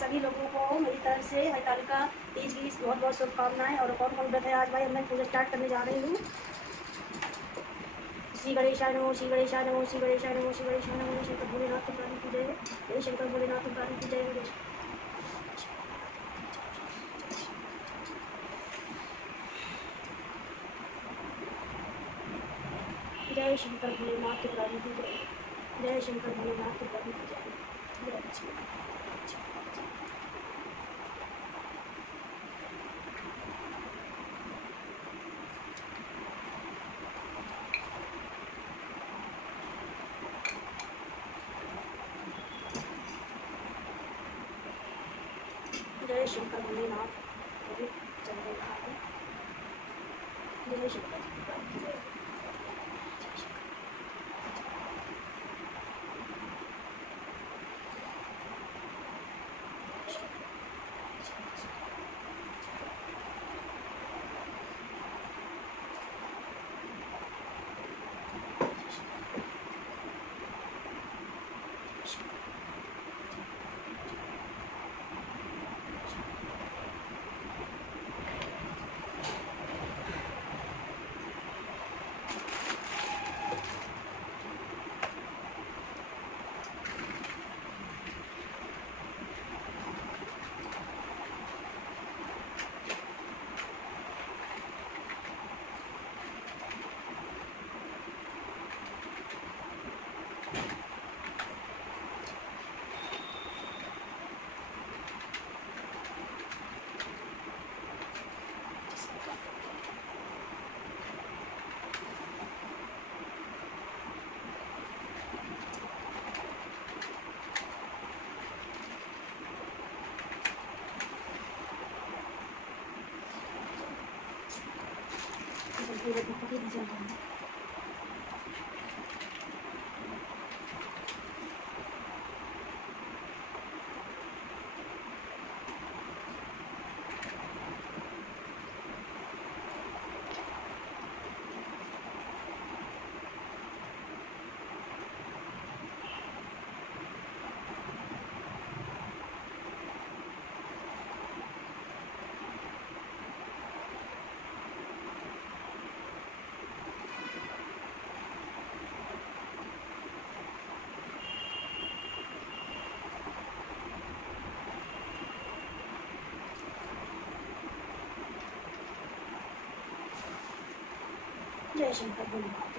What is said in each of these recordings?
सभी लोगों को मेरी तरफ से हरतालिका तीज की बहुत बहुत शुभकामनाएं। और कौन कौन व्रत है आज भाई, मैं पूजा स्टार्ट करने जा रही हूँ। श्री गणेशाय नमो, श्री गणेशाय नमो, श्री गणेशाय नमो, श्री गणेशाय नमो। शंकर भोलेनाथ त्रिपुरारी की जय, जय शंकर भोलेनाथ त्रिपुरारी की जय, जय शंकर भोलेनाथ त्रिपुरारी की जय, जय शंकर भोलेनाथ त्रिपुरारी की जय, जय। जय शंकर भोलेनाथ, जय शंकर। जय शंकर भोलेनाथ।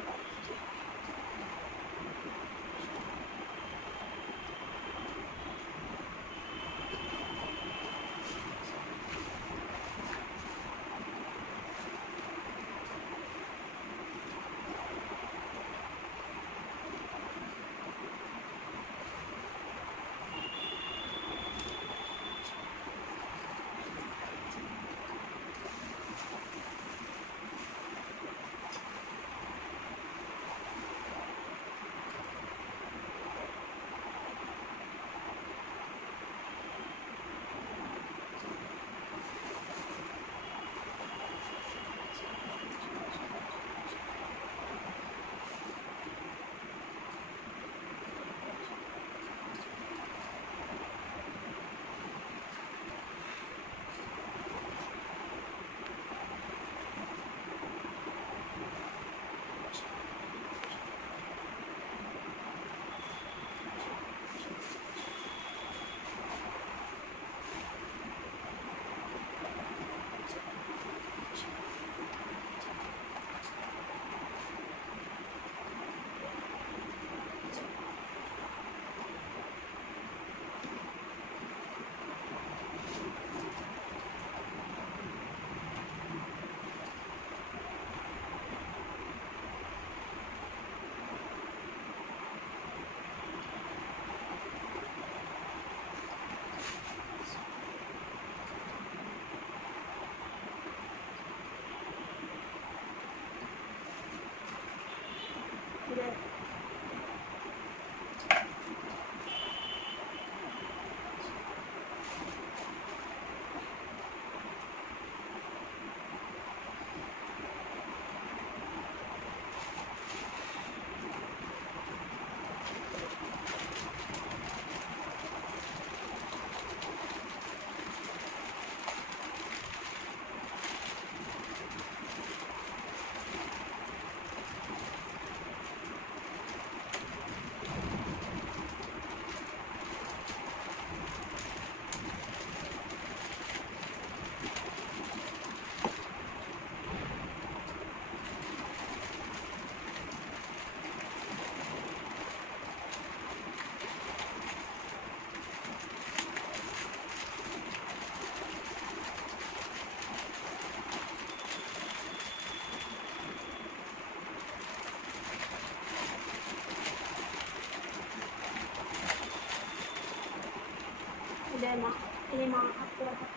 जय माँ, हे माँ आपको जय माँ,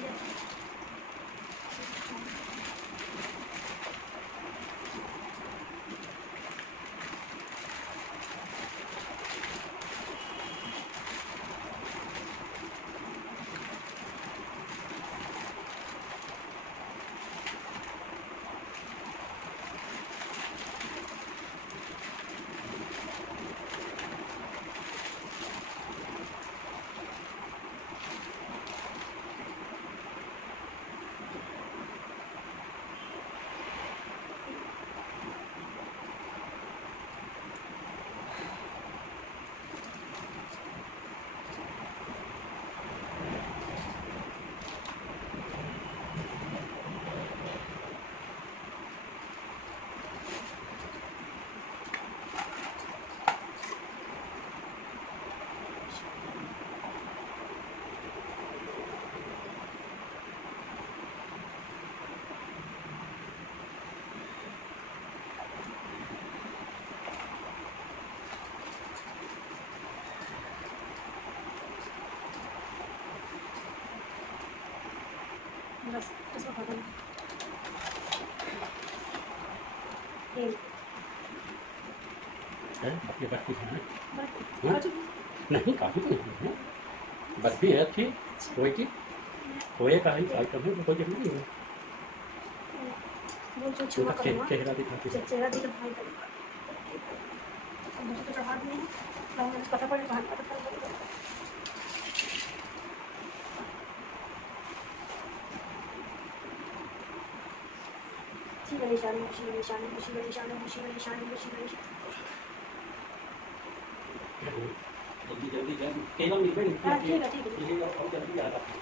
जय बस इसको खत्म है आपके पास कुछ है? बस नहीं काफी तो नहीं है, बस भी है अच्छी खोए की, खोए का ही आइटम है, कोई जरूरी नहीं है। वो जो क्षमा करूँगा चेहरा दिखाते हैं, चेहरा दिखाई करूँगा मुझे तो चढ़ा दिए हैं पता पड़े बाहर पता पड़े शिवलिशानी शिवलिशानी शिवलिशानी शिवलिशानी शिवलिशानी जल्दी जल्दी जल्दी केवल निकल हाँ ठीक है ये और जल्दी आ रहा है।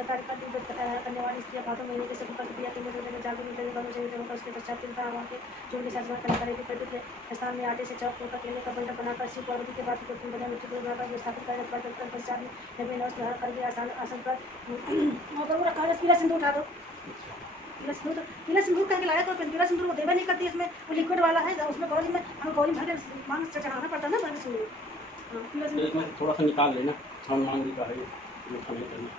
आकार का दूध करने वाली स्त्रियाँ भागों महीने के सभी प्रक्रिया के लिए में जागरूक निकलने का मुझे होगा उसके पश्चात चिंता आवा के जो के साथ करने करेगी प्रत्येक स्थान में आटे से चौक होकर केले का बंडल बनाकर शिव पार्वती के बाद को बना मिट्टी को बनाकर स्थापित करने पर पश्चात में नवीन और सुधार करके आसन पर वो रखा है पीला सिंदूर उठा दो पीला सिंदूर करके लाया तो पीला सिंदूर वो देवा नहीं करती इसमें वो लिक्विड वाला है उसमें गौरी में हमें गौरी भर के मांग से चढ़ाना पड़ता है ना पीला सिंदूर पीला सिंदूर थोड़ा सा निकाल लेना छान मांग का है नहीं करना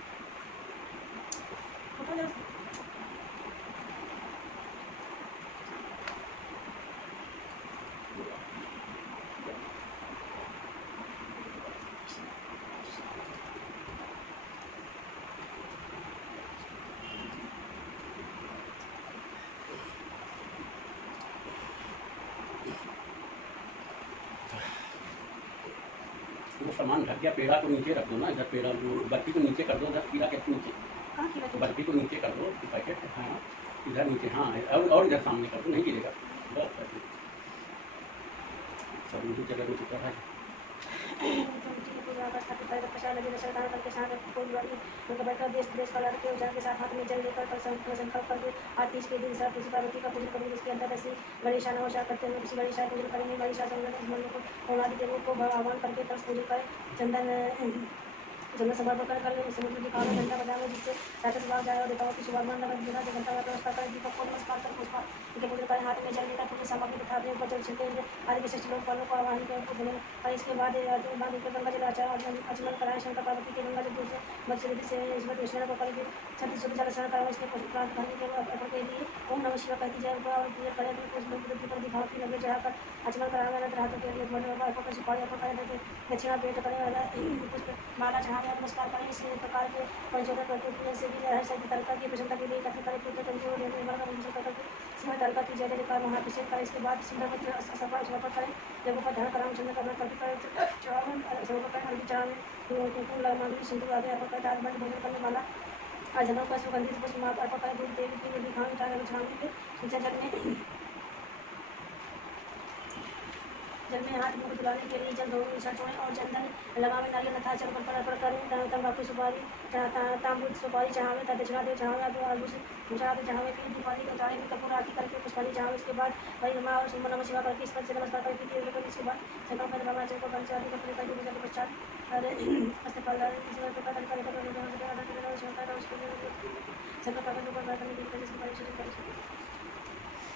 वो सामान ढक गया, पेड़ा को नीचे रख दो ना, इधर पेड़ा बर्फी को नीचे कर दो, इधर कीड़ा के नीचे बर्फी को नीचे कर दो पैकेट, हाँ इधर नीचे, हाँ और इधर सामने कर दो, नहीं गिरेगा बस सब नीचे जगह में चुका है। बैठा देश प्रदेश का लड़के के साथ हाथ में जल लेकर संकल्प करके आतिश के दिन पूजी पार्वती का पूजन करेंगे। इसके अंतर्गत गणेशा नमस्कार करते हुए किसी गणेशा पूजन करेंगे। गणेशा को आदि देवों को आह्वान करके तब पूजन करें। चंदन समर्पण कर समुद्र की काला घंटा बजावे जिससे राक्षस भाग जाए और देवताओं की शुभागमन नगर बिना घंटा व्यवस्था करें। दीपक को नमस्कार कर पुष्पा के पूजन करें। हाथ में जल लेकर पूरी सामग्री तथा देव को जल छिड़के आदि विशिष्ट लोग फलों को आवाहन करें और इसके बाद गंगा जल आचमन कराएं। शंकर पार्वती के गंगा जल दूसरे मत्स्य से ईश्वर को करेंगे। छत्तीस शुद्ध जल स्नान कराएं। इसके प्राप्त करने के अर्पण के लिए ओम नमः शिवाय कहती जाए और पूजा करें। बुद्धि पर दिखाओ की नजर चढ़ाकर आचमन कराएं। अनंत हाथों के लिए अर्पण कर सुपारी अर्पण करें। दक्षिणा भेंट करें। पुष्प माला चढ़ाने नमस्कार करें। इस प्रकार के पंचोदर करके से भी हर सभी तारका की प्रसन्नता के लिए एकत्र करें। पुत्र तंजोर निर्मल का मंत्र करके सीमा तारका की जय जयकार महाभिषेक करें। इसके बाद सुंदर समर्पण करें। जब का ध्यान कराम चंद्र करना करके करें। चढ़ावन समर्पण करें। हल्दी चढ़ाने कुमकुम लाल मांगली सिंधु आदि अर्पण करें। दान भोजन करने वाला आजनों का सुगंधित पुष्प अर्पण करें। दूध देवी की दिखाएं चार छाने के जल में हाथ मुख धुलाने के लिए जल धो छोड़ें और चंदन लगावे नारियल तथा चल पर अर्पण करें। तंबाकू सुपारी तांबूल सुपारी चढ़ावे तथा दक्षिणा देव चढ़ावे आलू से चढ़ावे चढ़ावे फिर दीपावली को चढ़ावे कपूर आरती करके पुष्पाली चढ़ावे। इसके बाद परिक्रमा और नमः शिवाय करके स्पर्श से नमस्कार करके इसके बाद संकल्प में रामाचल को पंचायती को पूरी करके पूजा के पश्चात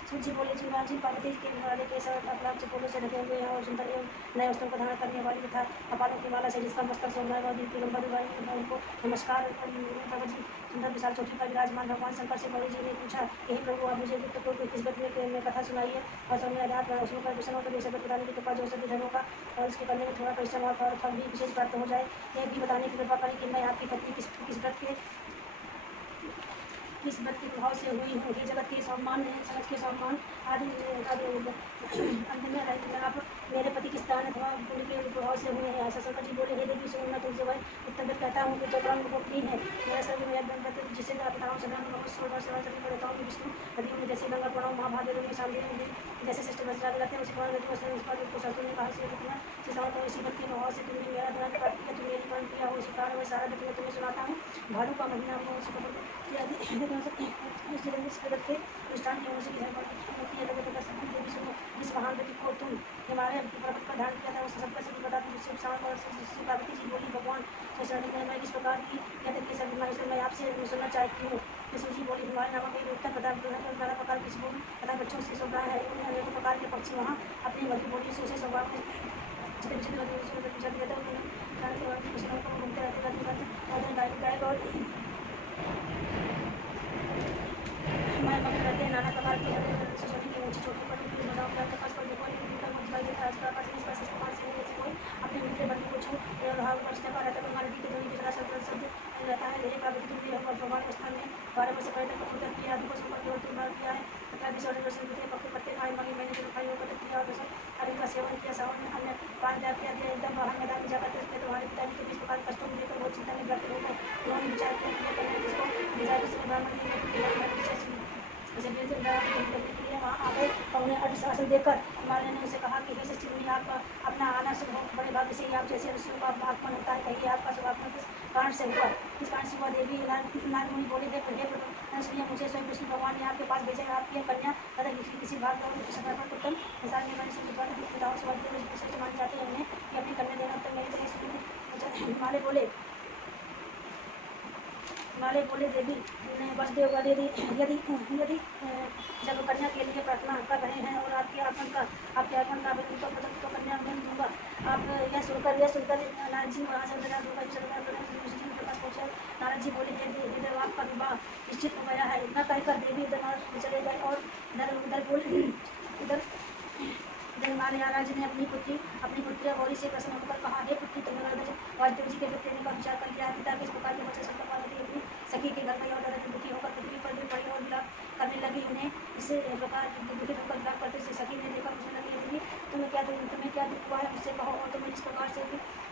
शिव जी बोले जी जी पार्वती के वाले केस और अपराध से फूलों से ढके हुए हैं और सुंदर एवं नए वस्त्रों को धारण करने वाली तथा कपालों की माला से जिसका मस्तक शोभना है वह दिगंबर उनको नमस्कार भगवत जी सुंदर विशाल चौकी पर विराजमान भगवान शंकर से गौरी जी ने पूछा यही प्रभु आप मुझे गुप्त पूर्व किस बात में कथा सुनाई है और समय रात उसमें पर प्रसन्न होकर जैसे बताने की कृपा जो सभी धर्मों का और इसके करने में थोड़ा परिश्रम और फल भी विशेष प्राप्त हो जाए यह भी बताने की कृपा करें कि मैं आपकी पत्नी किस व्रत के इस व्रत के प्रभाव से हुई हूँ। ये जगत के सम्मान समझ के सम्मान आदि अंत में आप मेरे पति किस दान अथवा पुण्य के प्रभाव से हुए हैं। ऐसा शंकर जी बोले हे देवी सुनो मैं तुमसे वह उत्तर कहता हूँ कि जब रंग पत्नी है मेरा सर्व मेरा जिसे मैं पिता हूँ सदा सेवा करने को देता हूँ विष्णु नदियों में जैसे गंगा प्रणव महाभारत में शांति जैसे श्रेष्ठ वज्रा लगाते हैं उसी प्रकार को शास्त्रों ने कहा से कितना सिद्धांत और इसी व्रत के प्रभाव से तुमने मेरा ध्यान प्राप्त किया तुम मेरी पालन किया हो इस कारण मैं सारा व्रत तुम्हें सुनाता हूँ भालू का महीना अनुष्ठान की उसी जिस महान व्यक्ति को तुम हिमालय पर्वत पर धारण किया था उसे सबका सभी बता दूँ शिव शांत और पार्वती जी बोली भगवान मैं किस प्रकार की कहते कि सभी मैं आपसे सुनना चाहती हूँ कृष्ण जी बोली हिमालय नामक एक उत्तर प्रकार प्रकार किसी को तथा बच्चों से स्वभाव है अनेक प्रकार के पक्षी वहाँ अपनी मधुर बोली से उसे स्वभाव में मैं मग्न रहते हैं नाना प्रकार की सरस्वती की ऊंची चोटी पर मजाक कर प्रकाश पर देखो कोई अपने मित्र बंधु को छू भाव वर्षा का रहता है हमारे बीते दोनों की तरह शब्द रहता है मेरे प्राप्ति तुम भी हम भगवान स्थान में 12 वर्ष पहले तक उत्तर किया आदि को संपर्क केवल तुम किया है तथा भी सौर वर्ष में पक्के पत्ते खाए मांगे मैंने जो खाई होकर किया और आदि का सेवन किया सावन में अन्य पान त्याग किया दिया एकदम बाहर मैदान में जाकर थे तुम्हारे पिताजी के 20 प्रकार कष्टों को लेकर बहुत चिंता में व्यक्त होकर उन्होंने विचार किया जिसको विचार ब्राह्मण जैसे वहाँ आ गए और उन्हें अनुशासन देकर हिमालय ने उसे कहा कि हे सचिव आपका अपना आना शुभ हो बड़े भाग्य से आप जैसे ऋषियों का आगमन होता है कहिए आपका शुभागमन किस कारण से हुआ इस कारण से हुआ देवी नारमुनि बोली सुनिए मुझे स्वयं विष्णु भगवान ने आपके पास भेजा आपकी कन्या तथा किसी भाग समर्पण उत्तम संसार में मैंने पिताओं से मान जाते हैं उन्हें कि अपनी कन्या देना तो मेरे तरह हिमालय बोले देवी वसुदेव यदि जब कन्या के लिए प्रार्थना कर रहे हैं और आपके आगमन का तो कन्या मैं दूंगा आप यह सुनकर नारद जी प्रकाश पहुँचे नारद जी बोले हे आपका विवाह निश्चित हो गया है इतना कहकर देवी उधर चले गए और इधर महाराज ने अपनी पुत्री गौरी से प्रसन्न होकर कहा हे पुत्री तुमने वासुदेव जी के पुत्र का विचार कर लिया पिता के इस प्रकार के बच्चे शंकर पार्वती अपनी सखी के घर गई और दादा की दुखी होकर पृथ्वी पर गिर पड़ी और विलाप करने लगी उन्हें इस प्रकार दुखी होकर विलाप करते से सखी ने देखा पूछने लगी देवी तुम्हें क्या दुख हुआ है मुझसे कहो और तुम्हें इस प्रकार से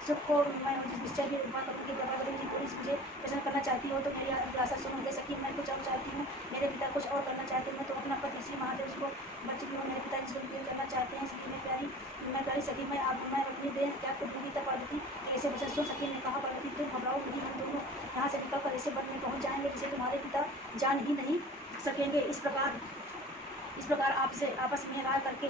सुख को मैं जिस निश्चय की कृपा करूँगी प्रभावती जी पुलिस मुझे प्रसन्न करना चाहती हो तो मेरी आशा सुनो दे सकी मैं कुछ और चाहती हूँ मेरे पिता कुछ और करना चाहते हैं मैं तो अपना पति श्री महादेव जी को बच चुकी हूँ मेरे पिता जिसको प्रिय करना चाहते हैं सखी मैं प्यारी सखी मैं अपनी देह त्याग को दूंगी तब पार्वती ऐसे वचन सुन सखी ने कहा पार्वती तुम घबराओ नहीं हम दोनों यहाँ से निकल कर ऐसे वन में पहुँच जाएंगे जिसे तुम्हारे पिता जान ही नहीं सकेंगे इस प्रकार आपस में राय करके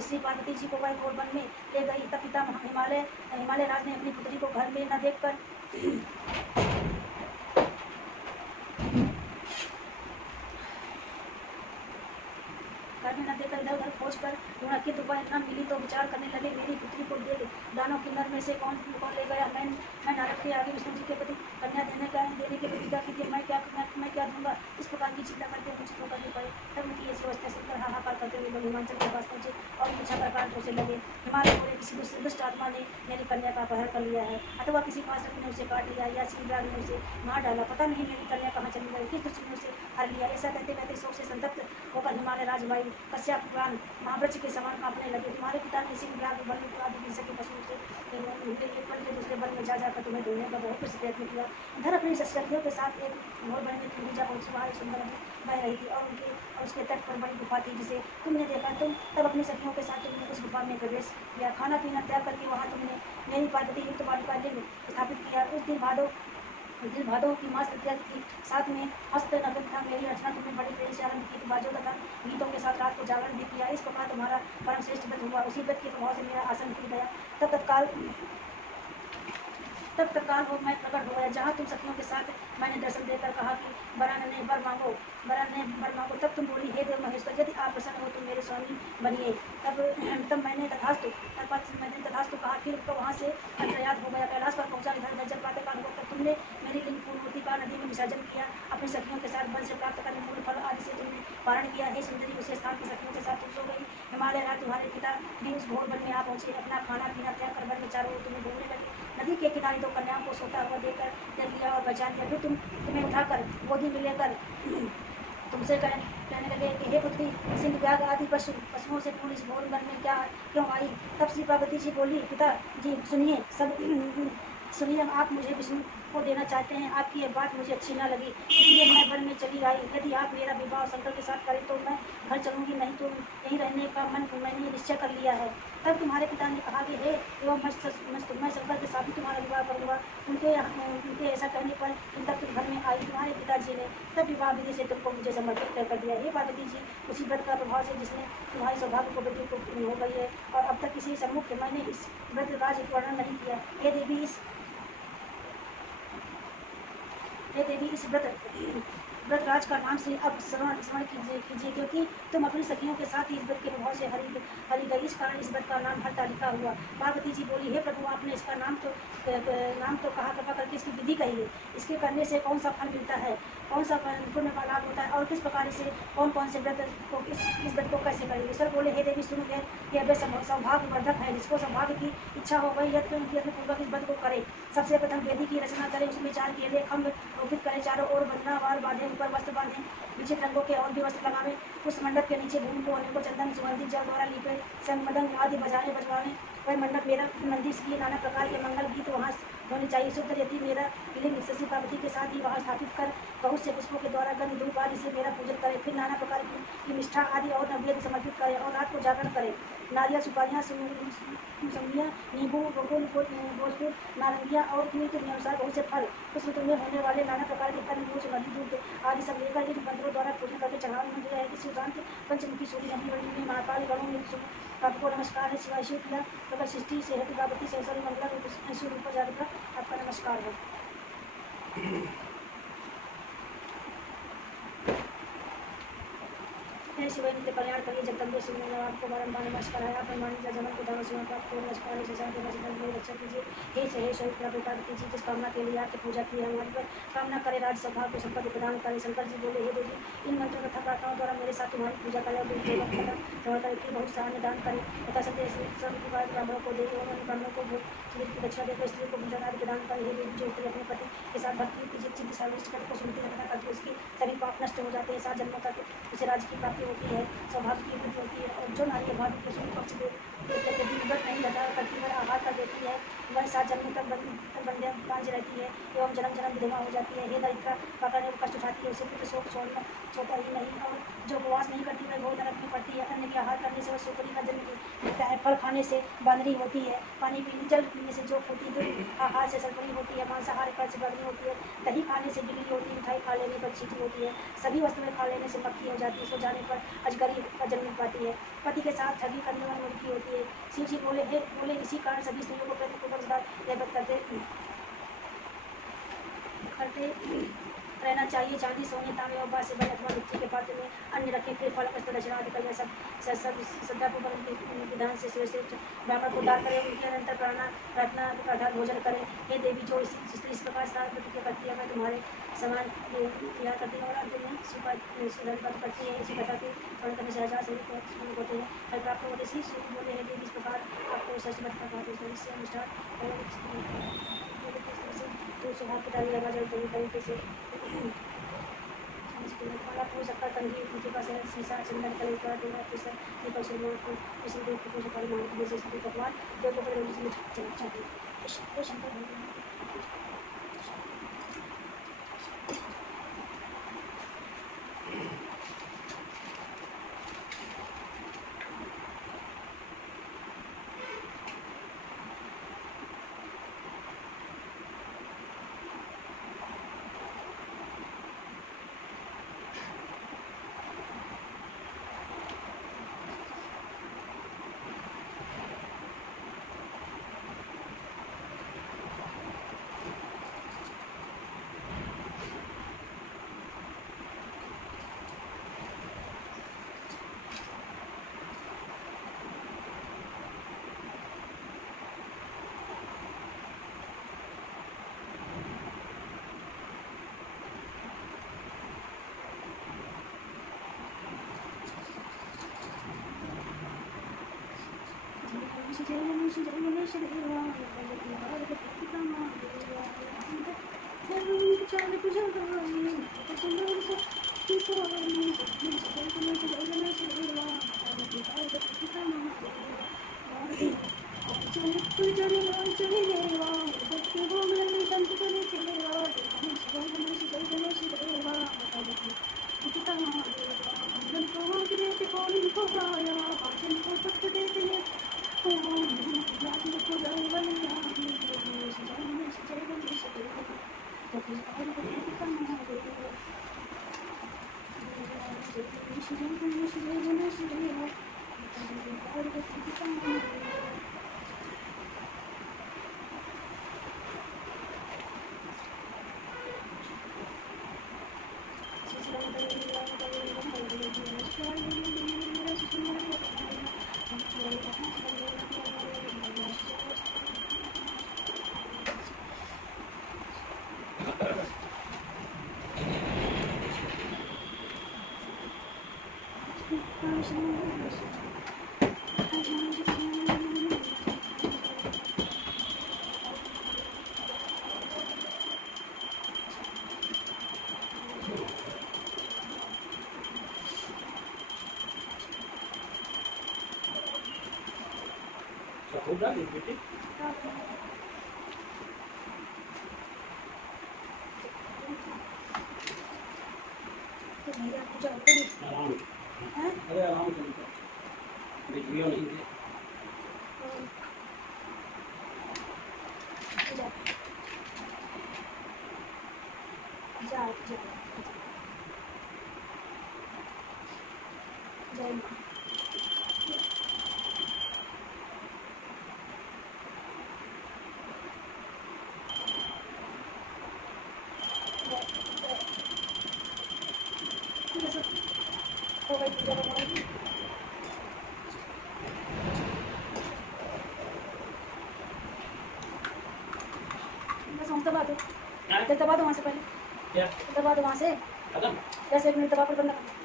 श्री पार्वती जी को वह घोर वन में ले गई तब पिता हिमालय राज ने अपनी पुत्री को घर में न देखकर इधर उधर खोज कर ढूंढा किंतु वह न मिली तो विचार करने लगे मेरी पुत्री को दे दानों की नर में से कौन ले गया मैं नारद के आगे विष्णु जी के प्रति कन्या देने की प्रतिज्ञा की थी मैं क्या दूंगा इस प्रकार की चिंता करके कुछ तो करनी पड़े तब उनकी ऐसी अवस्था सुनकर हाहाकार करते हुए लोग हिमाचल के पास पहुंचे और पूछा प्रकार उसे लगे हिमालय बोले किसी दुष्ट आत्मा ने मेरी कन्या का अपहरण कर लिया है अथवा किसी पास ने उसे काट लिया या शिवराज ने उसे मार डाला पता नहीं मेरी कन्या कहाँ चली गई किस दुष्ट ने उसे हर लिया ऐसा कहते कहते शोक से संतप्त होकर हिमालय राजवाई कश्यप पुराण महावृक्ष के समान कांपने लगे तुम्हारे पिता ने सिंह व्याघ्र वन आदि हिंसा के पशुओं से दूसरे वन में जाकर तुम्हें ढूंढने का बहुत कुछ प्रयत्न किया इधर अपनी सखियों के साथ एक बहुत बड़ी पूजा पहुंची वहाँ एक सुंदर बह रही थी और उसके तट पर बड़ी गुफा थी जिसे तुमने देखा तुम तब अपनी सखियों के साथ तुमने उस गुफा में प्रवेश किया खाना पीना त्याग करके वहाँ तुमने मेरी पार्वती युक्त बालिका लिंग स्थापित किया उस दिन भादों की मास तृतीया थी साथ में हस्त नगर था मेरी रचना तुमने बड़ी प्रेम से आरंभ की थी बाजों तथा गीतों के साथ रात को जागरण भी किया इस प्रकार तुम्हारा परम श्रेष्ठ व्रत हुआ उसी व्रत के प्रभाव से मेरा आसन टूट गया तब तत्काल तब तत्काल वो मैं प्रकट हो गया जहाँ तुम सखियों के साथ मैंने दर्शन देकर कहा कि वरन ने वर मांगो। तब तुम बोली, हे देव महेश्वर, यदि आप प्रसन्न हो तुम मेरे स्वामी बनिए। तब मैंने तथास्तु कहा। फिर तो वहाँ से अंतर्यात हो गया। कैलाश पर पहुंचा। इधर जल पाते का अनुभव कर तुमने मेरी लिंग पूर्णमूर्ति का नदी में विसर्जन किया। अपनी सखियों के साथ बल से प्राप्त करने मूल फल आदि से तुमने पारण किया। हे सुंदरी, उसी स्थान की सखियों के साथ तुम सो गई। हिमालय राज तुम्हारे पिता भी उस घोर वन में आ पहुंचे। अपना खाना पीना त्याग कर वन में चारों ओर तुम्हें घूमने लगे। नदी के किनारे दो कन्याओं को सोता हुआ देख लिया और पहचान लिया। फिर तुम्हें उठाकर गोदी में लेकर तुमसे कहने लगे कि हे पुत्री, सिंह व्याघ्र आदि पशुओं से पूर्ण इस घोर वन में क्यों आई। तब श्री पार्वती जी बोली, पिता जी सुनिए, आप मुझे विष्णु को देना चाहते हैं। आपकी ये बात मुझे अच्छी न लगी, इसलिए मैं वन में चली आई। यदि आप मेरा विवाह शंकर के साथ करें तो मैं घर चलूंगी, नहीं तो यहीं रहने का मैंने निश्चय कर लिया है। तब तुम्हारे पिता ने कहा कि हे एवं मैं शंकर के साथ ही तुम्हारा विवाह करूँगा। उनके ऐसा कहने पर तुम घर में आई। तुम्हारे पिताजी ने तब विवाह विधि से तुमको मुझे समर्पित कर दिया। हे पार्वती जी, उसी व्रत का प्रभाव से जिसने तुम्हारे सौभाग्य को वृद्धि हो गई है और अब तक किसी सम्मुख मैंने इस व्रत का वर्णन नहीं किया। हे देवी, इस व्रतराज का नाम से अब स्मरण कीजिए, क्योंकि तुम अपनी सखियों के साथ ही इस व्रत के प्रभाव से हरी गई। इस कारण इस व्रत का नाम हरतालिका हुआ। पार्वती जी बोली, हे प्रभु, आपने इसका नाम तो कहा, कृपा करके इसकी विधि कहिए। इसके करने से कौन सा फल मिलता है, कौन सा पुण्य का लाभ होता है और किस प्रकार से कौन से व्रत को इस व्रत को कैसे करेंगे। सर बोले, हे देवी सुनो, यह सौभाग्य वर्धक है। जिसको सौभाग्य की इच्छा हो वही यत्नपूर्वक इस व्रत को करे। सबसे प्रथम वेदी की रचना करें, उसमें 4 केले खम्भ रोपित करें, चारों ओर बंधना वार बांधे, ऊपर वस्त्र बांधे, विचित्र रंगों के और भी वस्त्र लगावे। उस मंडप के नीचे भूमि को अनेकों चंदन सुगंधित जल द्वारा लीपे, संग मदंग आदि बजवावे। वह मंडप मेरा नंदी की नाना प्रकार के मंगल गीत वहाँ होने चाहिए। शुद्ध यदि मेरा लिंग शशि पार्वती के साथ ही वहाँ स्थापित कर बहुत से पुष्पों के द्वारा गंध धूप आदि से मेरा पूजन करें। फिर नाना प्रकार की निष्ठा आदि और नैवेद्य समर्पित करें और रात को जागरण करें। नारियल, सुपारियाँ, सब्जियाँ, नींबू, भोजपुर, नारंगिया और कीर्त अनुसार बहुत से फल, उसमें तुम्हें होने वाले नाना प्रकार के कर्म, मूल सुगंधित दूध आदि सब लेकर इन मंत्रों द्वारा पूजन करके चढ़ावे। मुझे है कि शिवशांत पंचमुखी सूर्य नदी वड़ी में महाकाल गणों में आपको नमस्कार है। शिवाय शिव प्रिया प्रकट सृष्टि से हेतु गावती से ऐसा मंगला शिव रूप जाकर आपका नमस्कार है। हे शिव नित्य कल्याण करिए जगदम्बे शिव ने आपको बारंबार नमस्कार है। आप हनुमान जी जगन को धर्म सिंह का आपको नमस्कार है। शशांक के रक्षा कीजिए। हे शहीद पार्वती जी, जिस कामना के लिए आपकी पूजा की है हमारी पर कामना करे, राज्य सभा को संपत्ति प्रदान करे। शंकर जी बोले, हे देवी, इन मंत्रों तथा प्रार्थनाओं द्वारा मेरे साथ तुम्हारी पूजा करे और ग्रहण करे, फिर बहुत सा अन्नदान करे तथा सत्य ब्राह्मणों को दे एवं अन्य ब्राह्मणों को की दक्षिणा देकर स्त्री को भोजन आदि प्रदान करे। हे देवी, जो स्त्री अपने पति के साथ भक्ति कीजिए, चित्त साविष्ट करके को सुनती है तथा करके उसके सभी पाप नष्ट हो जाते हैं। 7 जन्मों तक उसे राज्य की प्राप्ति होती है, सौभाग्य की वृद्धि होती है। और जो नारी भाग्य के शुभ पक्ष व्रत नहीं लगा करती है, आहार कर देती है, वह 7 जन्मों तक बंध्य बांझ रहती है एवं जन्म विधवा हो जाती है। हे दरिद्रा, पकड़ने को कष्ट उठाती है, उसे पुत्र शोक छोड़ता ही नहीं। और जो उपवास नहीं करती वह बहुत नरक में पड़ती है। अन्न के आहार करने से वह सुकरी का जन्म लेता है, फल खाने से बांदरी होती है, जल पीने से जोक होती है, आहार से सल्पनी होती है, मांसाहार फल से बदनी होती है, दही खाने से बिगड़ी होती है, मिठाई खा लेने पर चीटी होती है, सभी वस्तुएं खा लेने से मक्खी हो जाती है, सो जाने पर अजगरी का जन्म पाती है, पति के साथ ठगी करने वाली मुर्गी होती है। शिव जी बोले इसी कारण सभी स्त्रियों को करते रहना चाहिए। चांदी, सोने, तांबे और बांस से बने अथवा मिट्टी के पात्र में अन्न रखें, फिर फल, वस्त्र, दक्षिणा आदि कन्या सब श्रद्धापूर्वक विधान से ब्राह्मण को दान करें, उनके अनंतर प्रार्थना भोजन करें। हे देवी, जो इस प्रकार सात प्रतिज्ञा करती है, मैं तुम्हारे समान यह करती है और अंत में बात करती है। इसी कथा के वर्णन करने से हजार सभी होते हैं, फल प्राप्त होते। श्री शिव बोले, हे देवी, इस प्रकार आपको सचमत का इससे अनुष्ठान तो स्वभाव पिता लगा जल तरीके से माला फूल शक्कर कंघी उनके पास है, शीशा, चंदन, कलेक्टर, देवा, कृष्ण, दीपक, श्रीमान को कृष्ण देव की पूजा करी मान जैसे सभी पकवान देव को बड़े चलना चाहिए। शंकर होगा बेटे आराम अरे आराम से देखियो नहीं दे दबा दो वहाँ से पहले क्या दबा दो वहाँ से खत्म 10 मिनट दबा कर बंद कर